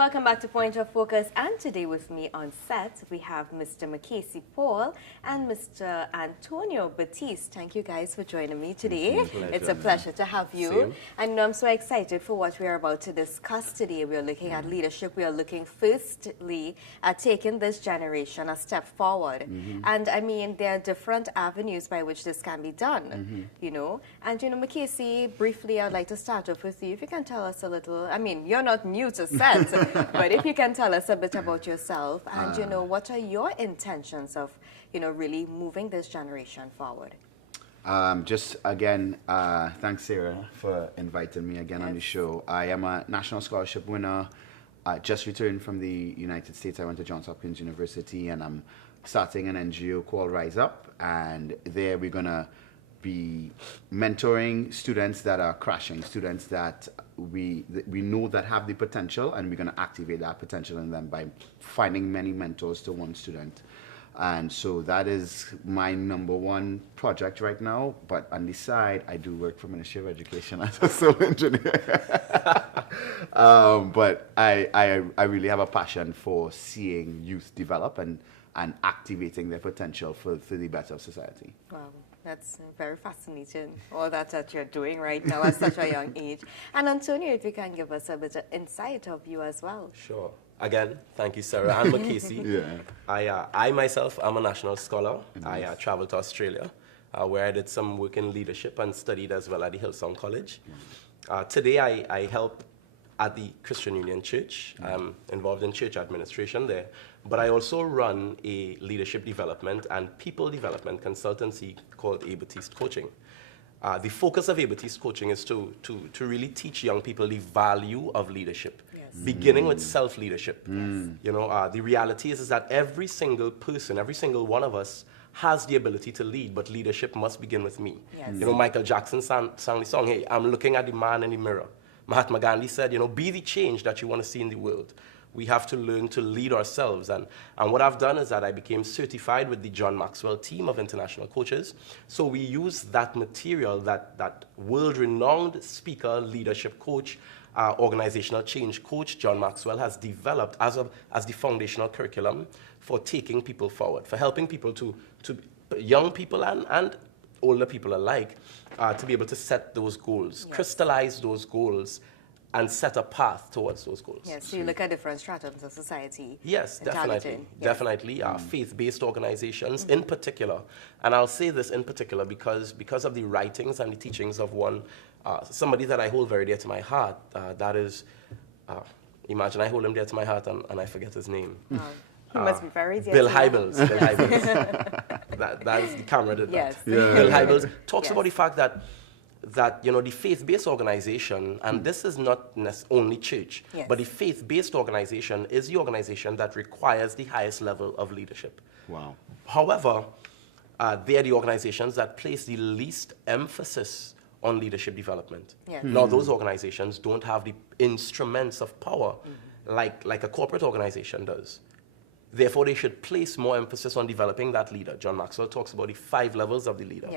Welcome back to Point of Focus, and today with me on set we have Mr. Macasey Paul and Mr. Antonio Batiste. Thank you guys for joining me today. It's a pleasure to have you. Same. And I'm so excited for what we are about to discuss today. We are looking at leadership. We are looking firstly at taking this generation a step forward. And I mean, there are different avenues by which this can be done, you know. And, you know, Macasey, briefly, I'd like to start off with you. If you can tell us a little, I mean, you're not new to set, but if you can tell us a bit about yourself and, you know, what are your intentions of, you know, really moving this generation forward? Just again, thanks Sarah for inviting me again on the show. I am a National Scholarship winner. Just returned from the United States. I went to Johns Hopkins University and I'm starting an NGO called Rise Up, and there we're gonna be mentoring students that are crashing, students that we know that have the potential, and we're going to activate that potential in them by finding many mentors to one student. And so that is my #1 project right now. But on the side, I do work for Ministry of Education as a civil engineer. But I really have a passion for seeing youth develop and activating their potential for the better of society. Wow. That's very fascinating, all that you're doing right now at such a young age. And Antonio, if you can give us a bit of insight of you as well. Sure. Again, thank you, Sarah. I'm Macasey. I myself am a national scholar. I traveled to Australia, where I did some work in leadership and studied as well at the Hillsong College. Today, I help at the Christian Union Church. I'm involved in church administration there. But I also run a leadership development and people development consultancy called A. Batiste Coaching. The focus of A. Batiste Coaching is to really teach young people the value of leadership, beginning with self-leadership. You know, the reality is that every single person, every single one of us has the ability to lead, but leadership must begin with me. You know, Michael Jackson sang the song, "Hey, I'm looking at the man in the mirror." Mahatma Gandhi said, you know, be the change that you want to see in the world. We have to learn to lead ourselves. And what I've done is that I became certified with the John Maxwell team of international coaches. So we use that material, that world-renowned speaker, leadership coach, organizational change coach John Maxwell has developed as the foundational curriculum for taking people forward, for helping people to young people and older people alike, to be able to set those goals, crystallize those goals, and set a path towards those goals. Yes, so you look at different strategies of society. Yes, definitely. Definitely. Faith-based organizations in particular. And I'll say this in particular because of the writings and the teachings of somebody that I hold very dear to my heart. That is, imagine I hold him dear to my heart and I forget his name. He must be very dear Bill to Hybels. Bill Hybels. That is the camera did that. Bill Hybels talks about the fact that you know, the faith-based organization, and this is not only church, but the faith-based organization is the organization that requires the highest level of leadership. Wow. However, they are the organizations that place the least emphasis on leadership development. Now, those organizations don't have the instruments of power like a corporate organization does. Therefore, they should place more emphasis on developing that leader. John Maxwell talks about the 5 levels of the leader.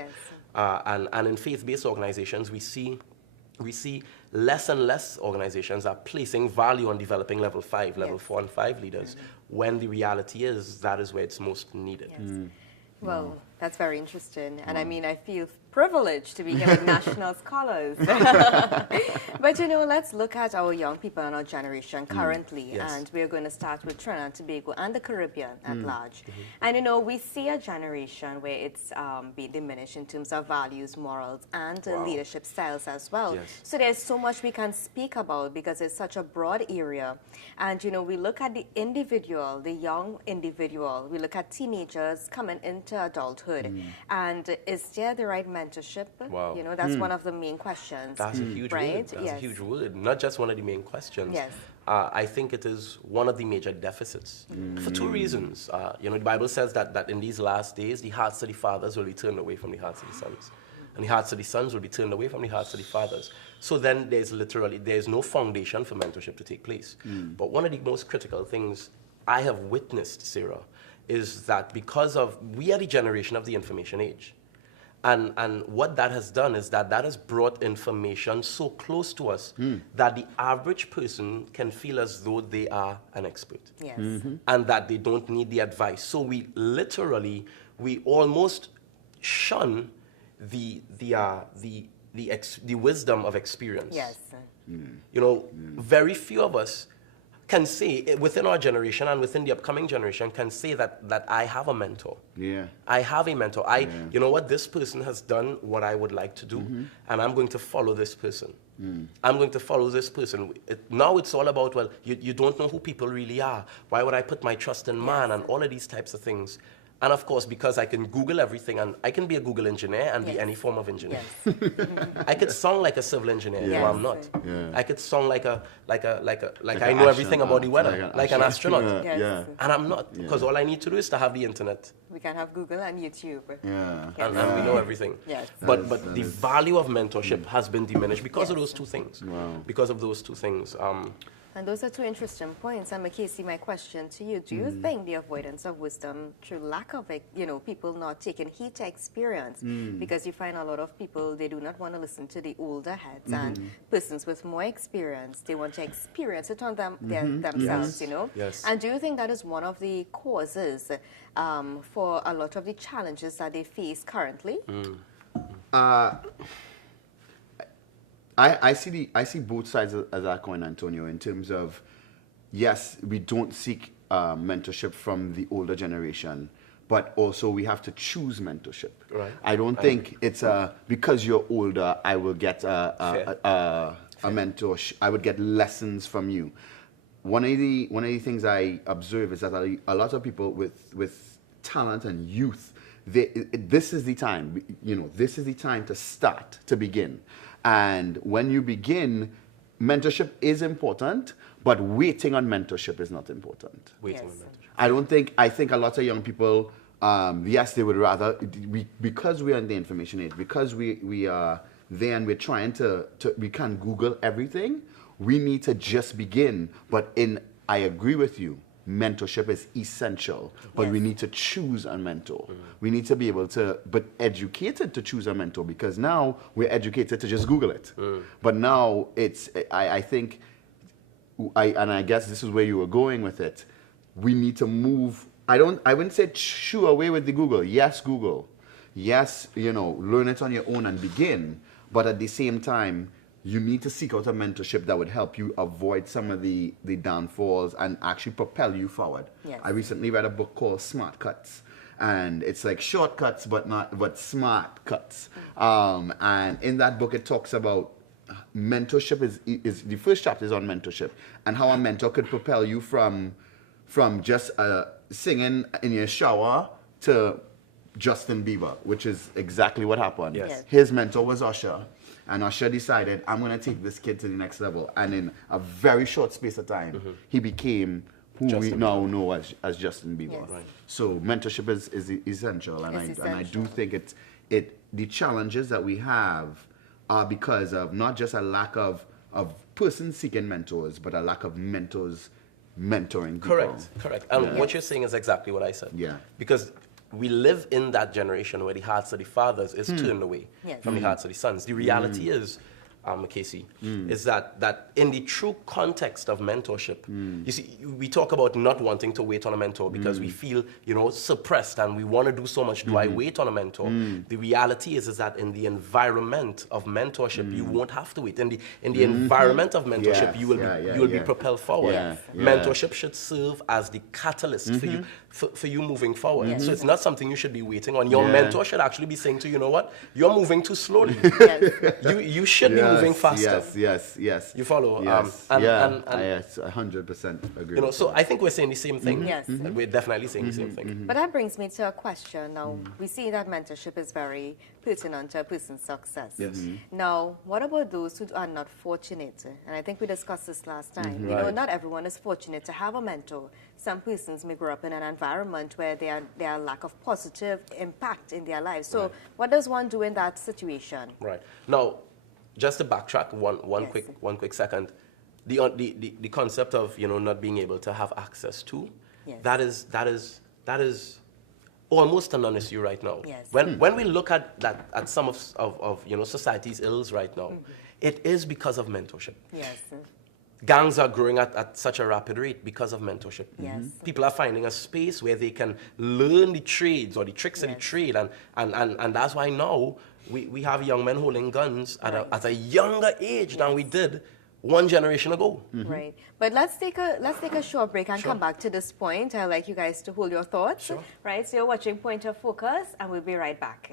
And in faith-based organizations, we see less and less organizations are placing value on developing level 5, level 4 and 5 leaders, when the reality is that is where it's most needed. Well, that's very interesting. And I mean, I feel privileged to be here with national scholars. But, you know, let's look at our young people and our generation currently. And we're going to start with Trinidad and Tobago and the Caribbean at large. And, you know, we see a generation where it's being diminished in terms of values, morals, and leadership styles as well. So there's so much we can speak about because it's such a broad area. And, you know, we look at the individual, the young individual. We look at teenagers coming into adulthood. And is there the right mentorship? You know, that's one of the main questions. That's a huge word. That's a huge word. Not just one of the main questions. I think it is one of the major deficits for 2 reasons. You know, the Bible says that in these last days, the hearts of the fathers will be turned away from the hearts of the sons. And the hearts of the sons will be turned away from the hearts of the fathers. So then there's no foundation for mentorship to take place. But one of the most critical things I have witnessed, Sarah, is that because we are the generation of the information age. And what that has done is that has brought information so close to us that the average person can feel as though they are an expert. Yes. And that they don't need the advice. So we almost shun the wisdom of experience. Yes. You know, very few of us can say, within our generation and within the upcoming generation, can say that I have a mentor. Yeah. I have a mentor. You know what, this person has done what I would like to do, and I'm going to follow this person. I'm going to follow this person. Now it's all about, well, you don't know who people really are. Why would I put my trust in man, and all of these types of things. And of course, because I can Google everything, and I can be a Google engineer and be any form of engineer. Yes. I could sound like a civil engineer, no, I'm not. Yeah. I could sound like I an know everything about the astronaut, weather, like an astronaut. Yes. Yeah. And I'm not, because all I need to do is to have the internet. We can have Google and YouTube. Yeah. And we know everything. Yes. But the value of mentorship has been diminished because of those two things. Wow. Because of those two things. And those are two interesting points. And Casey, my question to you, do you think the avoidance of wisdom through lack of, people not taking heed to experience? Because you find a lot of people, they do not want to listen to the older heads and persons with more experience. They want to experience it on themselves, you know? Yes. And do you think that is one of the causes for a lot of the challenges that they face currently? I see both sides of that coin, Antonio, in terms of, yes, we don't seek mentorship from the older generation, but also we have to choose mentorship. Right. I don't think it's because you're older, I will get a mentor. I would get lessons from you. One of the things I observe is that a lot of people with talent and youth, this is the time. This is the time to start, to begin. And when you begin, mentorship is important, but waiting on mentorship is not important. Waiting on mentorship. I think a lot of young people, yes, they would rather, because we are in the information age, because we are there and we're trying we can't Google everything, we need to just begin. But I agree with you, mentorship is essential, but we need to choose a mentor. We need to be able to, but educated to choose a mentor, because now we're educated to just Google it. But now I think, I guess this is where you were going with it, we need to move. I wouldn't say shoo away with the Google. Yes, Google. Yes, learn it on your own and begin. But at the same time, you need to seek out a mentorship that would help you avoid some of the downfalls and actually propel you forward. Yes. I recently read a book called Smart Cuts, and it's like shortcuts but smart cuts. And in that book it talks about mentorship is the first chapter is on mentorship and how a mentor could propel you from just singing in your shower to Justin Bieber, which is exactly what happened. Yes. His mentor was Usher. And Usher decided, I'm going to take this kid to the next level. And in a very short space of time, he became who we now know as Justin Bieber. Yes. Right. So mentorship is essential. And I do think the challenges that we have are because of not just a lack of persons seeking mentors, but a lack of mentors mentoring people. Correct. And what you're saying is exactly what I said. Yeah. Because we live in that generation where the hearts of the fathers is turned away from the hearts of the sons. The reality is, Casey, is that in the true context of mentorship, you see, we talk about not wanting to wait on a mentor because we feel, suppressed and we want to do so much. Do I wait on a mentor? The reality is that in the environment of mentorship, you won't have to wait. In the environment of mentorship, you will be propelled forward. Yeah. Mentorship should serve as the catalyst for you. For you moving forward. So it's not something you should be waiting on. Your mentor should actually be saying to you, know what? You're moving too slowly. You should be moving faster. Yes. You follow? Yes. And Yes, 100% agree. so I think we're saying the same thing. Yes. We're definitely saying the same thing. But that brings me to a question. Now, we see that mentorship is very pertinent to a person's success. Yes. Now, what about those who are not fortunate? And I think we discussed this last time. Not everyone is fortunate to have a mentor. Some persons may grow up in an environment where there are lack of positive impact in their lives. So what does one do in that situation? Right. Now, just to backtrack one quick second, the concept of not being able to have access to that is almost a non-issue right now. Yes. When we look at that, at some of you know, society's ills right now, it is because of mentorship. Yes. Gangs are growing at such a rapid rate because of mentorship. Yes. People are finding a space where they can learn the trades or the tricks of the trade, and that's why now we have young men holding guns at a younger age than we did one generation ago. Right. But let's take a short break and come back to this point. I'd like you guys to hold your thoughts. Right. So you're watching Point of Focus, and we'll be right back.